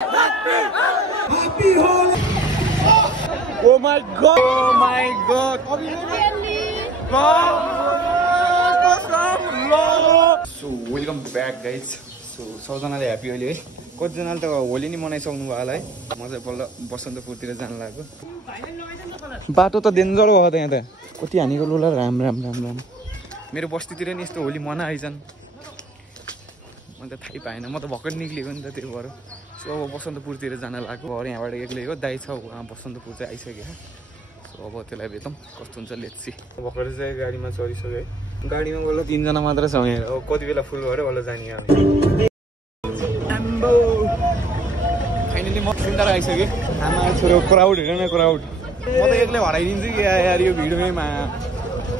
Happy Holi! Oh my god! Oh my god! So welcome back guys. So सबजनाले happy Holi है। कतिजनाले त होली नि मनाइसक्नु भयो होला है। म चाहिँ बल्ल बसन्तपुरतिर जान लाग्यो। बाटो त डेन्जर भयो त यहाँ त। कति हानीको लुला राम। मेरो बस्तीतिर नि यस्तो होली मनाइछन्। म त थाहै पाएन। म त भर्खर निक्लेको नि त त्यो भएर। सो अब बसन्तपुरतिर जान लाग्यो। घर यहाँबाट एक्लै हो। दाइ छ उहाँ बसन्तपुर चाहिँ आइसक्यो। सो अब त्यसलाई भेटौँ कस्तो हुन्छ लेट्स सी। भर्खर चाहिँ गाडीमा चढिसक्यो है। गाडीमा बल्ल 3 जना मात्र छ यहाँ। अब कति बेला फुल भएर बल्ल जाने हामी। फाइनली म सुन्दार आइसकेँ। आमा छोरो क्राउड हेर न क्राउड। म त एक्लै हराइदिन्छु कि यार यो भिडियोमा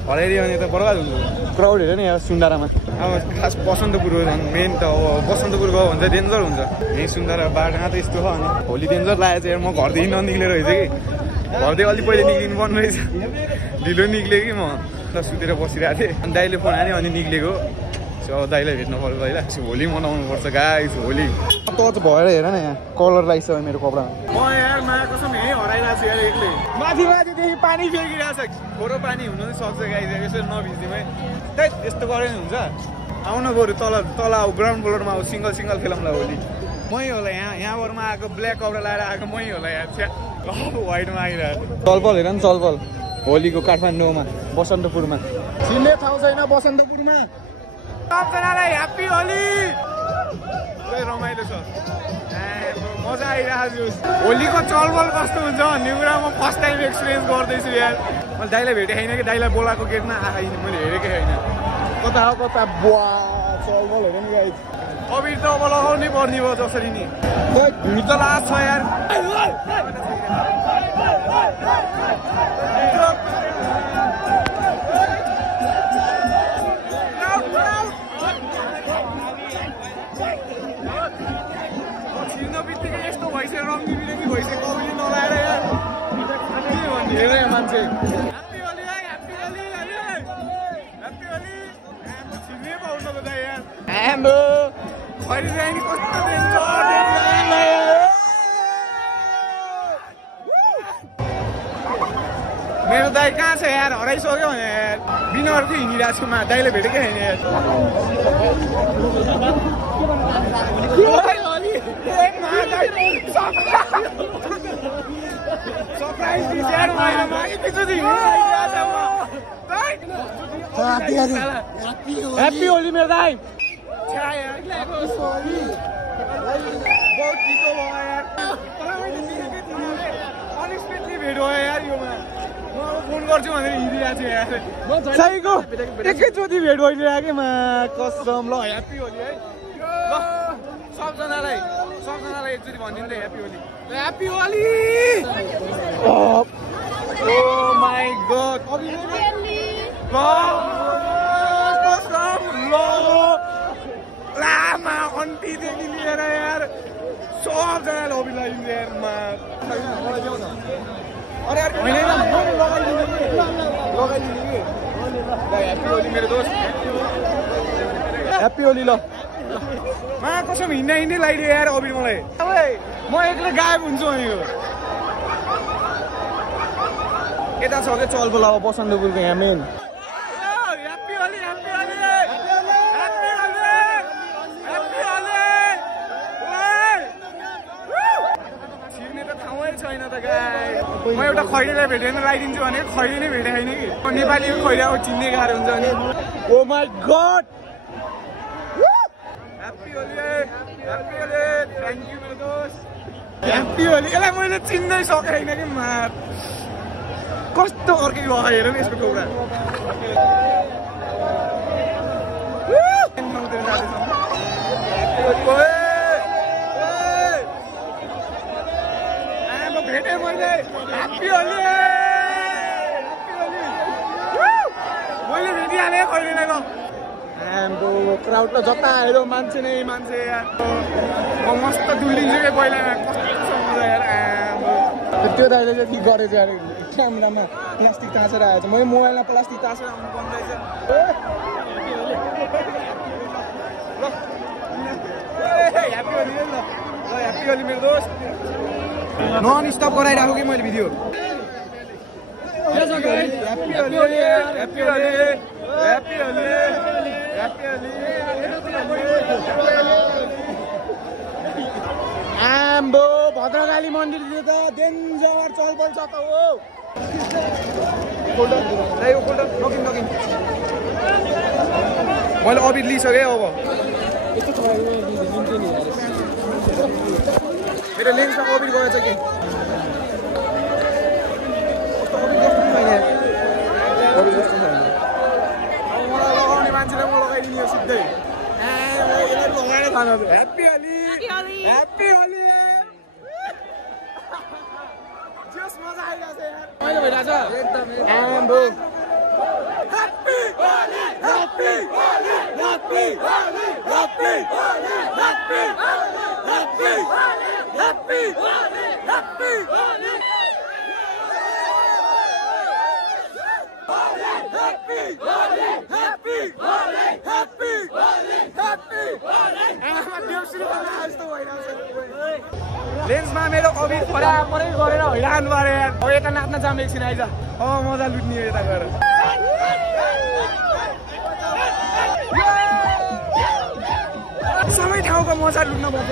हराइदियो भने त बर्बाद हुन्छ। क्राउड हेर न यहाँ सुन्दारामा। अब खास बसन्तपुर हो मेन त हो। बसन्तपुर गयो भने चाहिँ डेन्जर हुन्छ। यहीँ सुन्दारा बाटोमा त यस्तो छ अनि होली डेन्जर लागेको चाहिँ म घरदेखि ननिक्लेर रहेछ कि। घरदेखि अलिक पहिले निक्लिनु पर्ने रहेछ। ढिलो निक्लेँ कि म त सुतेर बसिरहेको थिएँ। अनि दाइले फोन हान्यो अनि निक्लेको। सो दाइलाई भेट्नु पर्यो पहिला। होली मनाउनु पर्छ गाइस होली। टच भएर हेर न यहाँ कलर लाग्छ मेरो कपडामा। म यार मा कसम यहीँ हराइरहेको छु यार एक्लै। माथिदेखि पानी फेरिरहेको छ। खोरो पानी हुनु पनि सक्छ गाइस यसो नभिज्दिउँ है। त्यही यस्तो गरे नि हुन्छ। आउन बरु तल ग्राउन्ड फ्लोरमा अब सिङ्गल खेलौँला होली। मै होला यहाँबाट आएको ब्ल्याक कपडा लगाएर आएको मै होला यार छ्या। व्हाइटमा आइरहेको चलपल हेर नि चलपल होलीको काठमाडौँमा बसन्तपुरमा। चिन्ने ठाउँ छैन बसन्तपुरमा। सबजनालाई ह्याप्पी होली। रमाइलो छ मजा आइरहेको छु। होलीको चलबल कस्तो हुन्छ भन्ने कुरा म फर्स्ट टाइम एक्सपिरियन्स गर्दैछु यार। मैले दाइलाई भेटेँ छैन कि दाइलाई बोलाएको गेटमा आएन मैले हेरेकै छैन। कता बुवा चलबल हेर नि गाइस। अबिर त अब लगाउनै पर्ने भयो जसरी नि। भिड त लास्ट छ यार। छिर्न बित्तिकै यस्तो भइसक्यो रङ्गी बिरङ्गी भइसक्यो कहिले नलाएर यार। के भन्ने हेरे मान्छे। ह्याप्पी होली है ह्याप्पी होली ह्याप्पी होली। छिर्नै पाउनु त यार। आम्बो खरि चाहिँ नि कस्तो डेन्जर। मेरो दाइ कहाँ छ यार हराइसक्यो भने यार। बिनहरको हिँडिरहेको छु मा दाइले भेटेकै छैन यार। सरप्राइज दिन्छ यार मलाई एकैचोटि ह्याप्पी होली मेरो दाइ। बहुत छिटो भयो यार। अनएक्सपेक्टेडली भेट भयो यार योमा। म फोन गर्छु भनेर हिँडिरहेको छु यार। साइको एकैचोटि भेट भइरहेको कि मा कसम ल ह्याप्पी होली है। ल सबजनालाई एकचोटि भनिदिनु त happy Holi. Happy Holi. Oh my god. लामा अन्टीदेखि लिएर यार सबजनाले होली लगाइदिन्छ यार मा। अरे यार लगाइदिनु कि ह्याप्पी होली मेरो दोस्त। ह्याप्पी होली ल। मा कसम हिँड्नै लगाइदियो यार अबिर मलाई। म एक्लै गायब हुन्छु भनेको। यता छ अझै चलबल अब बसन्तपुरको यहाँ main. Happy Holi happy Holi happy Holi happy Holi. छिर्ने त ठाउँै छैन त गाई। म एउटा खैरीलाई भेटेर लगाइदिन्छु भने खैरी नै भेटेँ छैन कि। नेपालीको खैरी अब चिन्ने गाह्रो हुन्छ नि। Oh my god. Happy Holi happy Holi. Thank you मेरो दोस्त। ह्याप्पी होली। यसलाई मैले चिन्नै सकेँ छैन कि मार। कस्तो अर्कै भयो हेर न यसको टोक्रा। भेटेँ मैले ह्याप्पी होली मैले भेटिहालेँ कहिलेलाई ल। हाम्रो क्राउडलाई जता हेऱ्यो मान्छे नै मान्छे यार। म मस्त डुलिन्छु कि पहिलामा कस्तो मजा यार। त्यो दाइले चाहिँ ठिक गरेछ यार। क्यामेरामा प्लास्टिक तासेर आएछ। मैले मोबाइलमा प्लास्टिक तासेर आउनु पर्ने रहेछ। ल ह्याप्पी होली ल। ह्याप्पी होली मेरो दोस्त नन स्टप गराइराखेको कि मैले video happy Holi happy Holi happy Holi happy Holi आम्बो भद्रकाली मन्दिर त डेन्जर चलबल छ त हो नकिन मैले अबिर लिइसकेँ अब मेरो लेन्समा अबिर गएछ कि मलाई लगाउने मान्छेलाई म लगाइदिने हो सिधै लगाएर खानु ह्याप्पी होली ह्याप्पी होली जस मजा आइरहेछ यार मैले भइरहेछ एकदम आम्बो happy Holi happy Holi happy Holi happy Holi happy happy happy happy Holi Happy Holi! Happy Holi! Happy Holi! Happy Holi! लेन्समा मेरो कवि परापरै गरेर हैरान गरे यार अब यता नाच्न जाम एकछिन आइज मजा लुट्ने यता गएर सबै ठाउँको मजा लुट्न पर्छ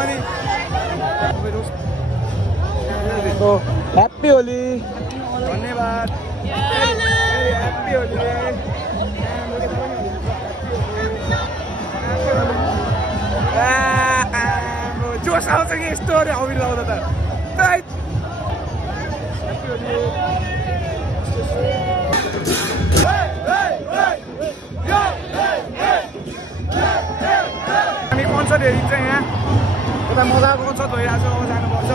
अनि ह्याप्पी होली धन्यवाद ह्याप्पी होली जोस आउँछ कि यस्तो अबिर लाउँदा त हामी कन्सर्ट हेरिन्छ यहाँ उता मजाको कन्सर्ट भइरहेको छ अब जानुपर्छ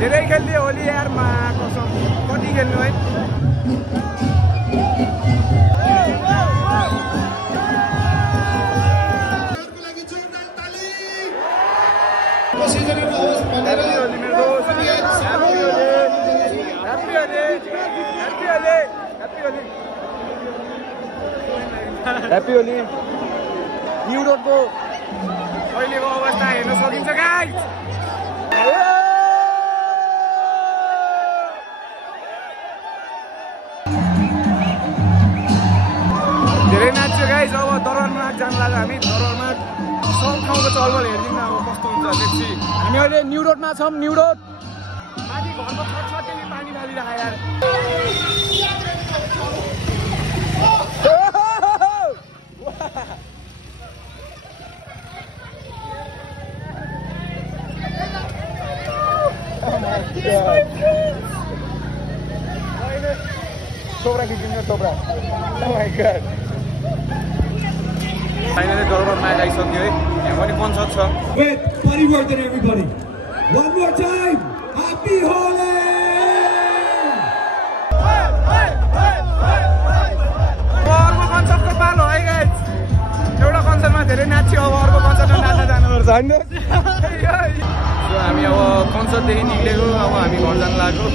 धेरै खेल्ने होली यारमा कसम कति खेल्नु है ह्याप्पी होली न्यू रोडको अहिलेको अवस्था हेर्न सकिन्छ गाइस धेरै नाच्यो गाइस अब दरबारमा जान लाग्यो हामी दरबारमा सब ठाउँको चलबल हेरिदिउँ न अब कस्तो हुन्छ देखि हामी अहिले न्यू रोडमा छौँ न्यू रोड माथि घरको छतछतैले पानी डालिरहेको यार Sobra खिचिन्छ sobra oh my god finally दरबारमा आइसक्यो है यहाँ पनि कन्सर्ट छ wait परिवर्तन everybody one more time happy holy अर्को कन्सर्टको पालो है गाइस एउटा कन्सर्टमा धेरै नाच्यो अब अर्को कन्सर्टमा नाच्न जानुपर्छ हैन हामी अब कन्सर्टदेखि निक्लेको अब हामी घर जान लाग्यो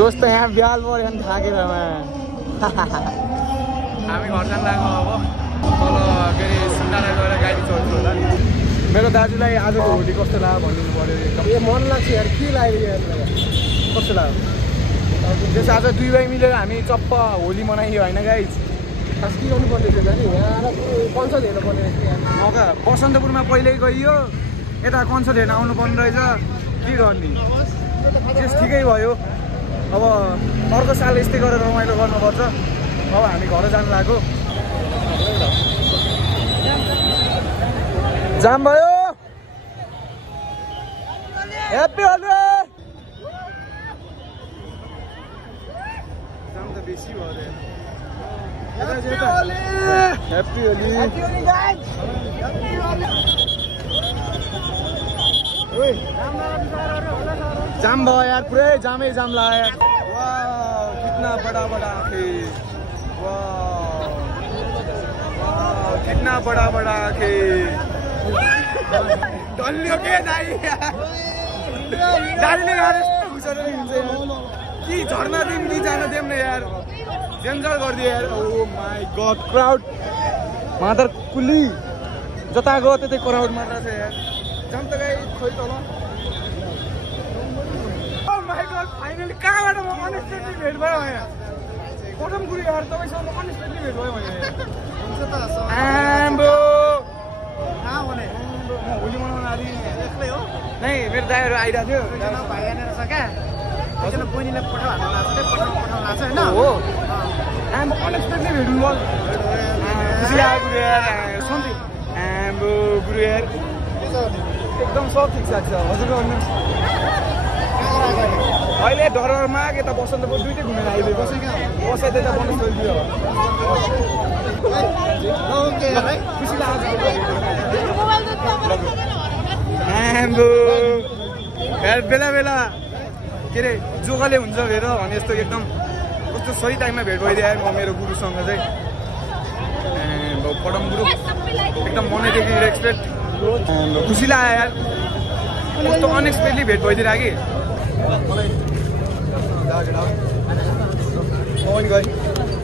दोस्त यहाँ ब्याल पऱ्यो भने थाकेर हामी घर जान लाग्यो अब तल के अरे सुन्दारा गएर गाडी चढ्छु होला मेरो दाजुलाई आजको होली कस्तो लाग्यो भनिदिनु पऱ्यो एकदम मन लाग्छ यार के लाग्यो यार कस्तो लाग्यो त्यस आज दुई भाइ मिलेर हामी चप्प होली मनाइयो होइन गाइस खास के गर्नु पर्ने थियो दाजु यहाँ कन्सर्ट हेर्नु पर्ने मौका बसन्तपुरमा पहिल्यै गइयो यता कन्सर्ट हेर्न आउनु पर्ने रहेछ के गर्ने त्यस ठिकै भयो अब अर्को साल यस्तै गरेर रमाइलो गर्नुपर्छ अब हामी घर जान लाग्यो जाम भयो ह्याप्पी होली जाम त बेसी भयो happy Holi happy Holi happy Holi guys happy Holi ओए जाम भयो यार पुरै जामै जाम लाग्यो यार वाह कितना बड़ा बड़ा आंखें वाह वाह कितना बड़ा बड़ा आंखें डल्यो के दाइ दाइले यार यस्तो घुसेर हिँड्छ कि झर्ना दिउँ कि जान दिउँ न यार डेन्जर गरिदियो यार ओ माई गड क्राउड मादर कुली जता गयो त्यतै क्राउड मात्र छ यार जनता गाई खोइ तल माई गॉड फाइनली कहाँबाट म अनएक्सपेक्टेड भेट भयो यहाँ पदम गुरु यार तपाईसँग म अनएक्सपेक्टेड भेट भयो भने हुन्छ त आम्बो कहाँ भने म होली मनाउन आली एक्लै हो नै मेरो दाइहरु आइरा थियो भाइ आनेर छ क्या हजुर बहिनीलाई पठाउन लाग्छ हैन हो आम्बो अनएक्सपेक्टेड भेट भयो खुसी लाग्यो गुरु यार सन्चै आम्बो गुरु यार एकदम सब ठिक छ हजुरको भन्नुहोस् अहिले डरमा के त बसन्तपुर दुईटै घुमेर आइदियो बसाइ त बन्द गरिदियो खुसी लाग्यो आम्बो यार बेला बेला के अरे जोगले हुन्छ हेर भने जस्तो एकदम कस्तो सही टाइममा भेट भइदियो म मेरो गुरुसँग चाहिँ पदम गुरु एकदम मनैदेखि रेस्पेक्ट खुसी लाग्यो यार कस्तो अनएक्सपेक्टेडली भेट भइदिएर कि मलाई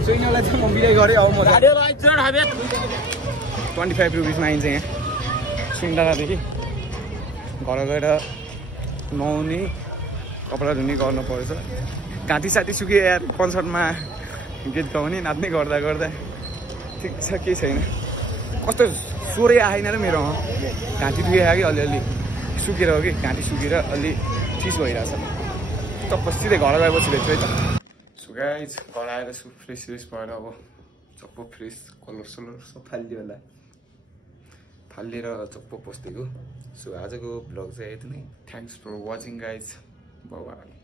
सुइनलाई चाहिँ म बिदाइ गरेँ अब म 25 रुपिसमा आइन्छ यहाँ सुन्दादेखि घर गएर नुहाउने कपडा धुने गर्नु पर्छ घाँटी साथी सुके यार कन्सर्टमा गीत गाउने नाच्ने गर्दा गर्दा ठिक छ केही छैन कस्तो स्वरै आएन र मेरो घाँटी दुखेको कि अलिअलि सुकेर हो कि घाँटी सुकेर अलि चिसो भइरहेछ सिधै घर गएपछि भेट्छु है त सो गाइज घर आएर फ्रेस भएर अब चप्पो फ्रेस कलर सलर सब फालिदियो होला फालिदिएर चप्पो पस्दिएको सो आजको भ्लग चाहिँ यति नै thanks for watching guys by